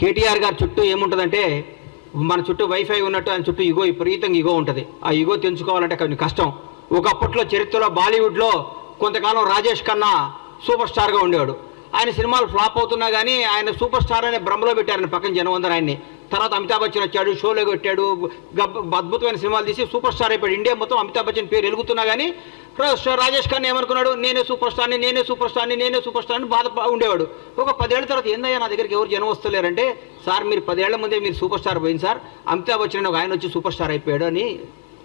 కేటీఆర్ గారి చుట్టూ ఏముంటుందంటే మన చుట్టూ వైఫై ఉన్నట్టు ఆయన చుట్టూ విపరీతంగా ఈగో ఉంటుంది. ఆ ఈగో తెంచుకోవాలంటే కొంచెం కష్టం. ఒకప్పట్లో చరిత్రలో బాలీవుడ్లో కొంతకాలం రాజేష్ ఖన్నా సూపర్ స్టార్గా ఉండేవాడు. ఆయన సినిమాలు ఫ్లాప్ అవుతున్నా కానీ ఆయన సూపర్ స్టార్ అనే భ్రమలో పెట్టారని పక్కన జనం అందరూ ఆయన్ని. తర్వాత అమితాబ్ బచ్చన్ వచ్చాడు, షోలో పెట్టాడు, అద్భుతమైన సినిమాలు తీసి సూపర్ స్టార్ అయిపోయాడు. ఇండియా మొత్తం అమితాబ్ బచ్చన్ పేరు వెలుగుతున్నా కానీ రాజేష్ ఖన్నా ఏమనుకున్నాడు, నేనే సూపర్ స్టార్ని బాధ ఉండేవాడు. ఒక 10 ఏళ్ల తర్వాత ఏందయ్యా నా దగ్గరికి ఎవరు జనం వస్తలేరంటే, సార్ మీరు 10 ఏళ్ల ముందే మీరు సూపర్ స్టార్ పోయింది సార్, అమితాబ్ బచ్చన్ ఒక ఆయన వచ్చి సూపర్ స్టార్ అయిపోయాడు అని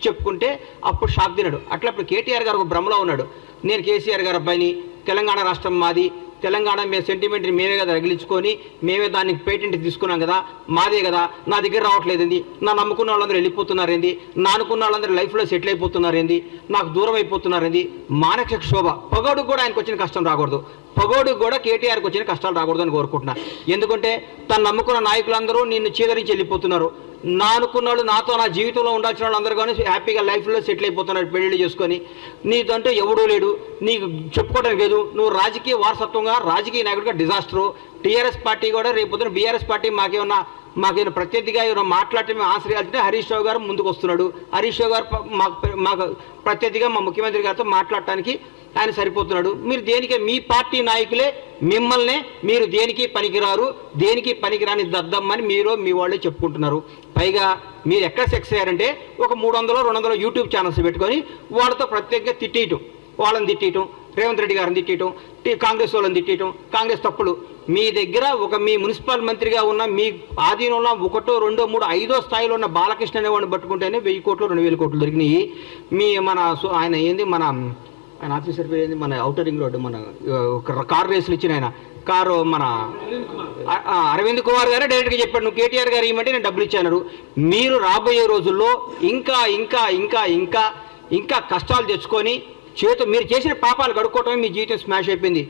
చెప్పుకుంటే అప్పుడు షాక్ తిన్నాడు. అట్లా ఇప్పుడు కేటీఆర్ గారు ఒక భ్రమలో ఉన్నాడు. నేను కేసీఆర్ గారి అబ్బాయిని, తెలంగాణ రాష్ట్రం మాది, తెలంగాణ మేము సెంటిమెంట్ని మేమే కదా రగిలించుకొని మేమే దానికి పేటెంట్ తీసుకున్నాం కదా, మాదే కదా, నా దగ్గర రావట్లేదండి, నా నమ్ముకున్న వాళ్ళందరూ వెళ్ళిపోతున్నారేంది, నా అనుకున్న వాళ్ళందరూ లైఫ్లో సెటిల్ అయిపోతున్నారేంది, నాకు దూరం అయిపోతున్నారేంది. మానసిక శోభ. పగోడుకు కూడా ఆయనకు వచ్చిన కష్టం రాకూడదు, పగోడుకు కూడా కేటీఆర్కి వచ్చిన కష్టాలు రాకూడదు అని కోరుకుంటున్నా. ఎందుకంటే తను నమ్ముకున్న నాయకులందరూ నిన్ను చీదరించి వెళ్ళిపోతున్నారు. నా అనుకున్న వాళ్ళు, నాతో నా జీవితంలో ఉండాల్సిన వాళ్ళందరూ కానీ హ్యాపీగా లైఫ్లో సెటిల్ అయిపోతున్నారు పెళ్ళిళ్ళు చేసుకొని. నీదంటే ఎవడూ లేడు, నీకు చెప్పుకోవడానికి లేదు, నువ్వు రాజకీయ వారసత్వంగా రాజకీయ నాయకుడిగా డిజాస్టరు. టీఆర్ఎస్ పార్టీ కూడా రేపొద్దున బీఆర్ఎస్ పార్టీ మాకేమన్నా ప్రత్యర్థిగా ఏమైనా మాట్లాడితే మేము ఆశ్రయాలంటే హరీష్ రావు గారు ముందుకు వస్తున్నాడు. హరీష్ రావు గారు మాకు ప్రత్యర్థిగా మా ముఖ్యమంత్రి గారితో మాట్లాడటానికి ఆయన సరిపోతున్నాడు. మీరు దేనికి, మీ పార్టీ నాయకులే మిమ్మల్నే మీరు దేనికి పనికిరారు, దేనికి పనికిరాని దద్దమ్మని మీరు మీ వాళ్ళే చెప్పుకుంటున్నారు. పైగా మీరు ఎక్కడ సెక్స్ అయ్యారంటే ఒక 300-200 యూట్యూబ్ ఛానల్స్ పెట్టుకొని వాళ్ళతో ప్రత్యేకంగా తిట్టేయటం, వాళ్ళని తిట్టేయటం, రేవంత్ రెడ్డి గారిని తిట్టేయటం, కాంగ్రెస్ వాళ్ళని తిట్టేయటం, కాంగ్రెస్ తప్పులు. మీ దగ్గర ఒక మీ మున్సిపల్ మంత్రిగా ఉన్న మీ ఆధీనంలో 1, 2, 3, 5వ స్థాయిలో ఉన్న బాలకృష్ణ అనేవాడిని పట్టుకుంటేనే 1000 కోట్లు 2000 కోట్లు దొరికినాయి. ఆయన ఏంది ఆయన ఆఫీసర్ పేరు ఏంది, మన ఔటర్ రింగ్ రోడ్డు మన కారు రేసులు ఇచ్చిన ఆయన కారు మన అరవింద్ కుమార్ గారే డైరెక్ట్గా చెప్పాడు, నువ్వు కేటీఆర్ గారు ఇవ్వమంటే నేను డబ్బులు ఇచ్చాను. మీరు రాబోయే రోజుల్లో ఇంకా ఇంకా ఇంకా ఇంకా ఇంకా కష్టాలు తెచ్చుకొని మీరు చేసిన పాపాలు కడుక్కోవటమే మీ జీవితం స్మాష్ అయిపోయింది.